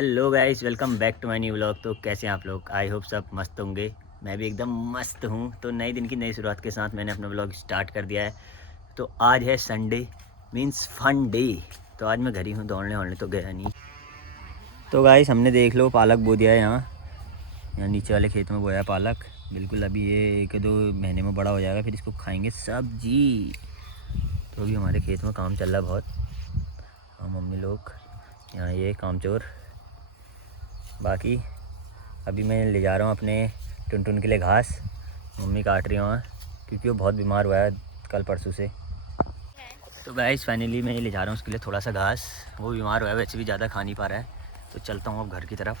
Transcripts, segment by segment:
Hello guys, welcome back to my new vlog. तो कैसे हैं आप लोग? आई होप सब मस्त होंगे। मैं भी एकदम मस्त हूँ। तो नए दिन की नई शुरुआत के साथ मैंने अपना व्लॉग स्टार्ट कर दिया है। तो आज है संडे, मींस फन डे। तो आज मैं घर ही हूँ, दौड़ने तो गया नहीं। तो गाइस हमने देख लो पालक बो दिया है यहाँ नीचे वाले खेत में बोया है पालक। बिल्कुल अभी ये 1-2 महीने में बड़ा हो जाएगा, फिर इसको खाएँगे सब्जी। तो अभी हमारे खेत में काम चल रहा है बहुत। हाँ, मम्मी लोग यहाँ ये कामचोर। बाकी अभी मैं ले जा रहा हूँ अपने टुनटुन के लिए घास। मम्मी काट रही हूँ क्योंकि वो बहुत बीमार हुआ है कल परसों से। तो गाइस फाइनली मैं ले जा रहा हूँ उसके लिए थोड़ा सा घास। वो बीमार हुआ है, वैसे भी ज़्यादा खा नहीं पा रहा है। तो चलता हूँ अब घर की तरफ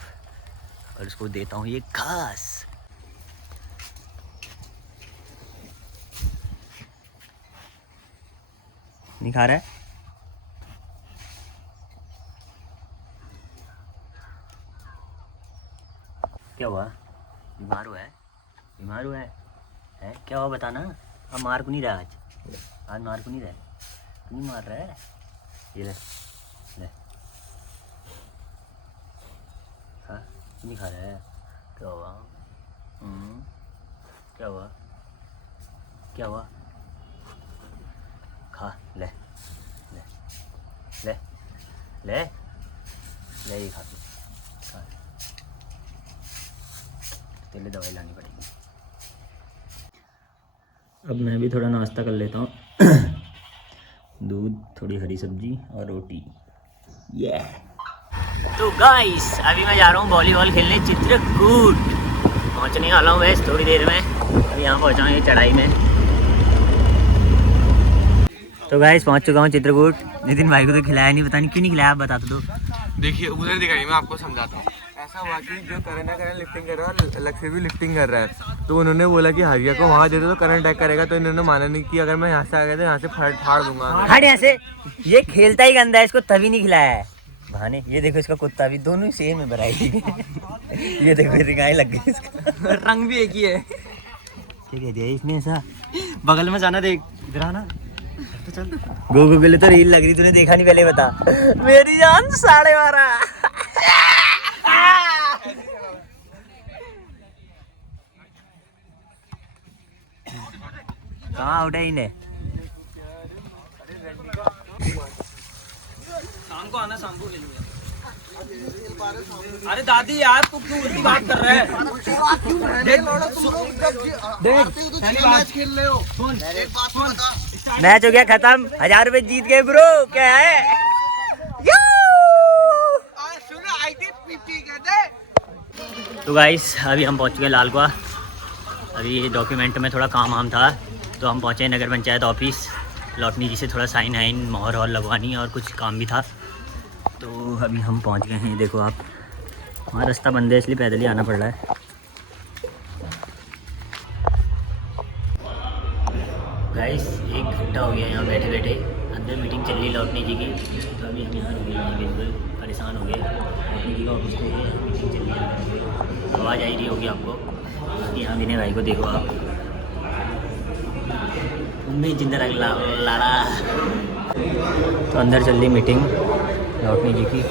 और उसको देता हूँ ये घास। नहीं खा रहा है? क्या हुआ? बीमार हुआ है? बीमार हुआ है? क्या हुआ बताना। अब मार को नहीं रहा आज मार को नहीं रहा है। नहीं मार रहा है। ये ले ले। हाँ, नहीं खा रहा है। क्या हुआ? क्या हुआ? क्या हुआ? खा ले ले ले ले ले, ये खा खा। तेरे दवाई लानी पड़ेगी। अब मैं भी थोड़ा नाश्ता कर लेता हूँ। दूध, थोड़ी हरी सब्जी और रोटी। ये तो गाइस अभी मैं जा रहा हूँ वॉलीबॉल खेलने चित्रकूट। पहुँचने वाला हूँ वैसे थोड़ी देर में। अभी यहाँ पहुँचा हूँ ये चढ़ाई में। तो गाइस पहुँच चुका हूँ चित्रकूट। नितिन भाई को तो खिलाया नहीं, पता नहीं क्यों नहीं खिलाया, आप बता दो। देखिए उधर दिखाइए, मैं आपको समझाता हूँ। ऐसा हुआ कि जो करण लिफ्टिंग कर रहा है, अलग से भी लिफ्टिंग कर रहा है। तो उन्होंने बोला कि हरिया को वहाँ दे दो तो करण अटैक करेगा। तो इन्होंने माना नहीं कि अगर मैं यहाँ से आ गया तो यहाँ से फाड़ दूंगा। हट यहाँ से, ये खेलता ही गंदा है, इसको तभी नहीं खिलाया है भाने। ये देखो इसका कुत्ता भी, दोनों ही सेम है वैरायटी। ये देखो रिंगाई लग गई इसका। रंग भी एक ही है। क्या कह दिया इसने ऐसा? बगल में जाना, देख इधर आना। तो चल गोगो के लिए तो रील लग रही, तूने देखा नहीं पहले बता। मेरी जान 12:30। कहाँ आउट है इन्हें? शाम को आना, शाम को ले लूंगा। अरे दादी यार तू क्यों उल्टी बात कर रहा है? मैच हो गया खत्म, 1000 रुपए जीत गए ब्रो। क्या है? तो गाइस अभी हम पहुंच गए लालकुआ। अभी ये डॉक्यूमेंट में थोड़ा काम वाम था तो हम पहुंचे नगर पंचायत ऑफिस। लौटनी जी से थोड़ा साइन आइन मोहर और लगवानी और कुछ काम भी था। तो अभी हम पहुंच गए हैं। देखो आप, हमारा रास्ता बंद है इसलिए पैदल ही आना पड़ रहा है। गाइस 1 घंटा हो गया यहाँ बैठे बैठे। अंदर मीटिंग चल रही है लौटनी जी की। तो अभी हम यहाँ रुके हैं, बिल्कुल परेशान हो गए। लौटनी जी का ऑफिस में मीटिंग चल रही है, आवाज़ आई रही होगी आपको। यहाँ विनय भाई को देखो आप, उम्मीद जिंदा रख लाड़ा। तो अंदर चल रही मीटिंग लौटनी जी की।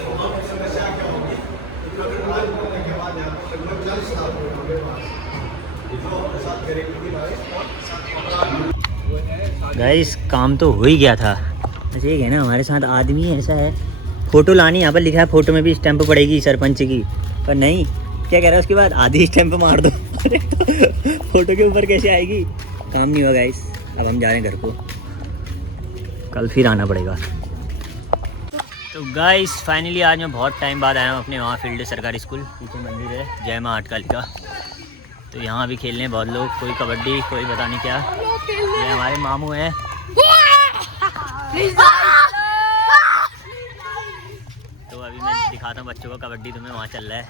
गाइस काम तो हो ही गया था। ऐसे ही है ना, हमारे साथ आदमी ऐसा है। फ़ोटो लानी, यहाँ पर लिखा है फ़ोटो में भी स्टैंप पड़ेगी सरपंच की, पर नहीं। क्या कह रहा है उसके बाद? आधी स्टैंप मार दो। अरे फ़ोटो के ऊपर कैसे आएगी? काम नहीं हुआ गाइस। अब हम जा रहे हैं घर को, कल फिर आना पड़ेगा। तो गाइस फाइनली आज मैं बहुत टाइम बाद आया हूँ अपने वहाँ फील्ड सरकारी स्कूल। पीछे मंदिर है जय माँ आटकाली का। तो यहाँ भी खेलने बहुत लोग, कोई कबड्डी, कोई पता नहीं क्या। ये हमारे मामू हैं। तो अभी मैं दिखाता हूँ बच्चों को कबड्डी, तुम्हें वहाँ चल रहा है।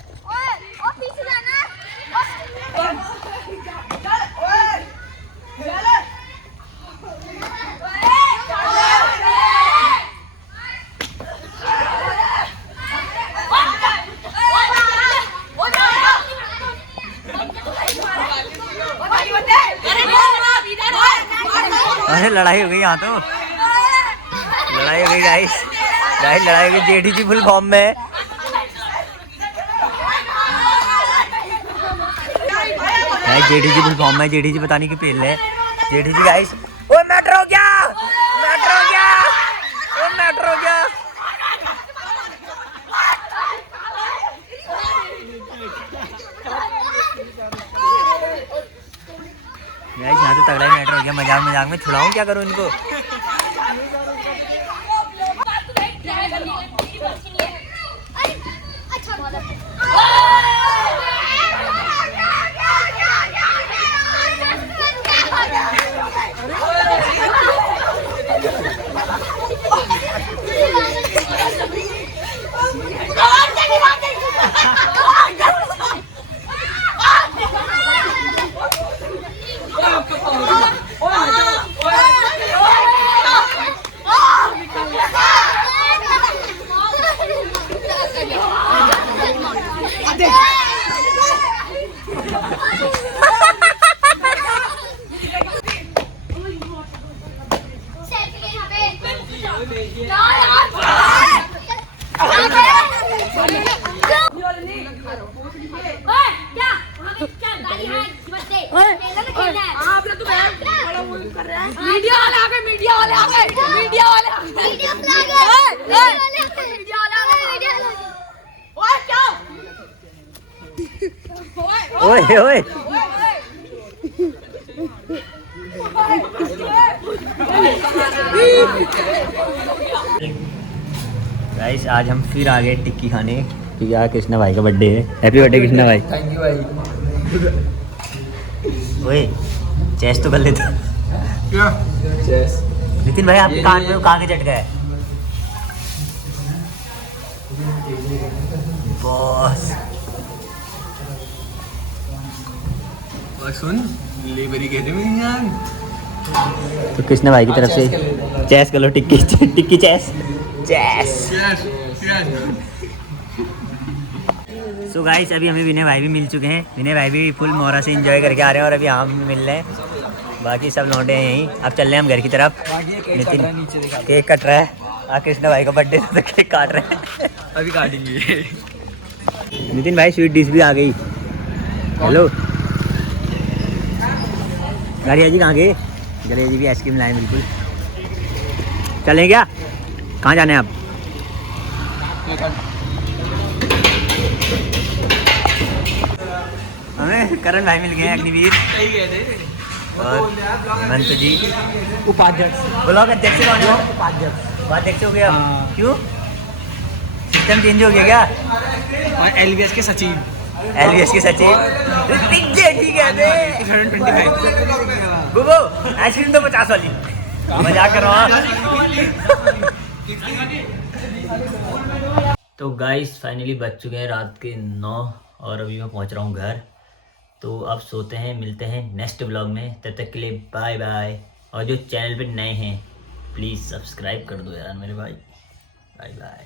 अरे लड़ाई हो गई यहाँ तो, लड़ाई हो गई गाइस। लड़ाई हो गई। जेठी जी फुल फॉर्म में। गाइस जेठी जी फुल फॉर्म में, जेठी जी पता नहीं कि पेल है जेठी जी गाइस। ओ मेट्रो क्या, मेट्रो क्या, ओ मेट्रो क्या। गाइस यहाँ तो तगड़ा ही मैटर हो गया, मजाक मजाक में छुड़ाऊं क्या करूं इनको। मीडिया वाले आ गए, मीडिया वाले आ गए, मीडिया वाले आ गए, मीडिया वाले ओए ओए गाइस आज हम फिर आ गए टिक्की खाने क्योंकि आज कृष्णा भाई का बर्थडे है। हैप्पी बर्थडे कृष्णा भाई। थैंक यू भाई। ओए चेस तो कर लेता। क्या चेस? नितिन भाई आपके कान में कहाँ के झटका है? बॉस और सुन लेबरी कहते मेरी जान। तो कृष्णा भाई की तरफ से चेस कर लो, टिक्की टिक्की चेस चेस। सो गाइस अभी हमें विनय भाई भी मिल चुके हैं। विनय भाई भी फुल मोरा से एंजॉय करके आ रहे हैं और अभी हम भी मिल रहे हैं। बाकी सब लौंडे हैं यहीं। अब चल रहे हैं हम घर की तरफ। नितिन केक कट रहा है। कृष्णा भाई का बर्थडे तो केक काट रहे हैं। अभी काटेंगे। नितिन भाई स्वीट डिश भी आ गई। हेलो गाड़िया जी कहाँ गए? गाड़िया जी भी आइसक्रीम लाए बिल्कुल। चलें क्या? कहाँ जाने हैं आप? हमें करण भाई मिल गए हैं, अग्निवीर और हेमंत जी उपाध्यक्ष ब्लॉक अध्यक्ष कौन हो? उपाध्यक्ष हो गया। क्यों सिस्टम चेंज हो गया क्या? एलवीएस के सचिव, एलवीएस के सचिव ऋतिक जेठी कहते हैं। बुबो आइसक्रीम तो 50 वाली, मजाक कर रहा हूँ। तो गाइस फाइनली बज चुके हैं रात के 9 और अभी मैं पहुंच रहा हूं घर। तो अब सोते हैं, मिलते हैं नेक्स्ट व्लॉग में। तब तक के लिए बाय बाय। और जो चैनल पे नए हैं प्लीज़ सब्सक्राइब कर दो यार मेरे भाई। Bye bye.